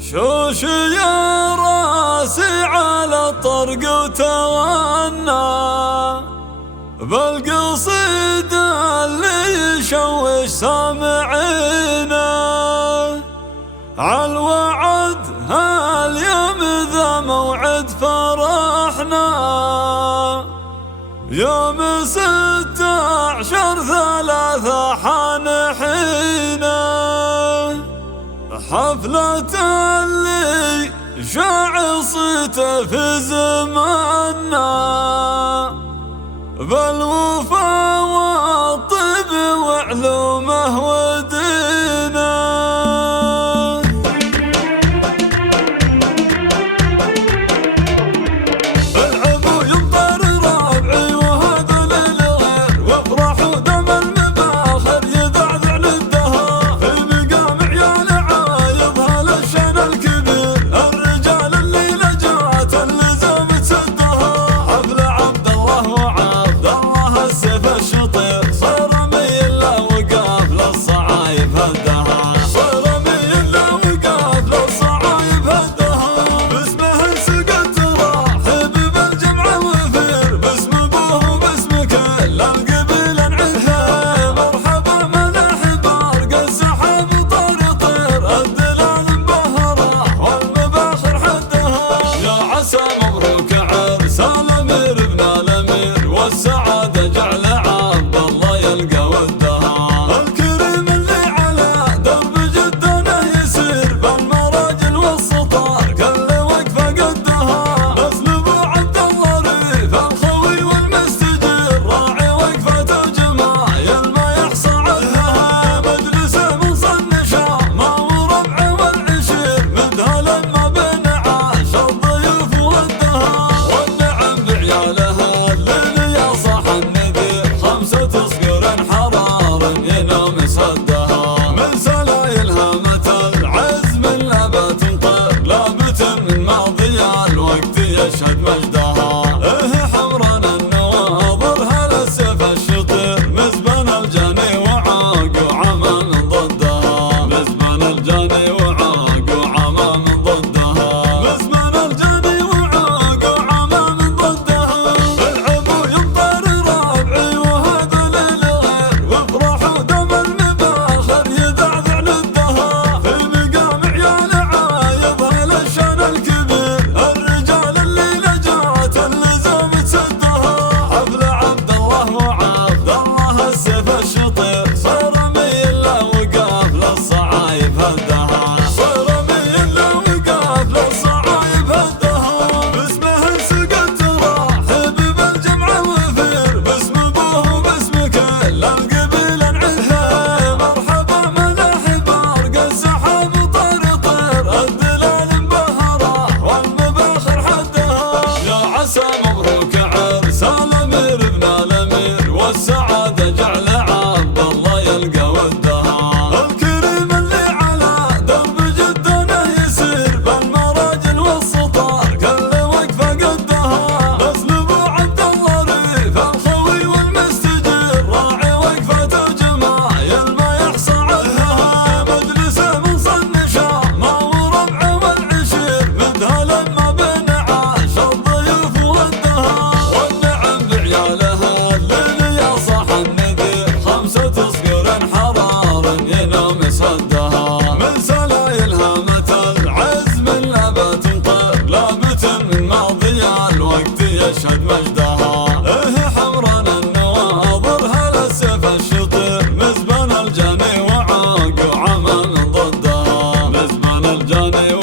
شوش يا راسي على الطرق وتوانى بالقصيد اللي يشوش سامعينا عالوعد هاليوم ذا موعد فرحنا يوم 16/3 حانحينا حفلة اللي شاع صيته في زماننا بالوفا والطب وعلومه ودينا العبوا يمطر ربعي وهذا للغير وافرحوا دم المباخر يذعذع للدهر في مقام عيال عايض هالشان الكبير الرجال اللي لجات اللزام تسدها حفل عبد الله وعبد الله السيف الشطير صار ميل له وقاف للصعايب هدها صار ميل له وقاف للصعايب هدها باسمه انسقت راحب بالجمع وفير باسم ابوه وباسم كل القبيل انعثر مرحبا ملح بارق السحاب طير الدلال مبهره والمباخر حدها يا عسى مبروك عرس الامير ابن الامير والسعاده جعل عبد الله يلقى ودها الكريم اللي على درب جدنا يسير بالمراجل والسطار كل وقفه قدها نسل ابو عبد الله ريف الخوي والمستجير راعي وقفه الجمايل ما يحصى عنها مجلسه من صن شام ما وربعه والعشير مدها لما بين عاش الضيوف ودها والنعم بعيالها الليل يا صاح النذير 5 صقر حرار ينام سدها من سلايلها متى العزم لا تنطر لابت من ماضي الوقت يشهد مجدها حمران النواظر هلا السيف الشطير مزبن الجاني وعاق وعمى من ضدها مزبن الجاني وعاق وعمى من ضدها مزبن الجاني وعاق وعمى من ضدها العبوا يمطر ربعي وهذا للغير وافرحوا دم المباخر يذعذع للدهر في مقام عيال عايض هالشان الكبير الرجال اللي لجات اللزام تسدها حفل عبد الله وعبد الله السيف الشطير صار ميل له وقاف للصعايب هدها صار ميل له وقاف للصعايب هدها باسمه انسقت راحب بالجمع وفير باسم ابوه وباسم كل القبيل انعثر مرحبا ملح بارق السحاب طير الدلال مبهره والمباخر حدها يا عسى مبروك عرس الامير ابن الامير والسعاده جعل عبد الله يلقى ودها الكريم اللي على درب جدنا يسير بالمراجل والسطار كل وقفه قدها نسل ابو عبد الله ريف الخوي والمستجير راعي وقفه الجمايل ما يحصى عنها مجلسه من صن شام ما وربعه والعشير مدها لما بين عاش الضيوف ودها والنعم بعيالها الليل يا صاح النذير 5 صقر حرار ينام سدها من سلايلها متى العزم لا تنطر لابت من ماضي الوقت يشهد مجدها حمران النواظر هلا السيف الشطير مزبن الجاني وعاق وعمى من ضدها مزبن الجاني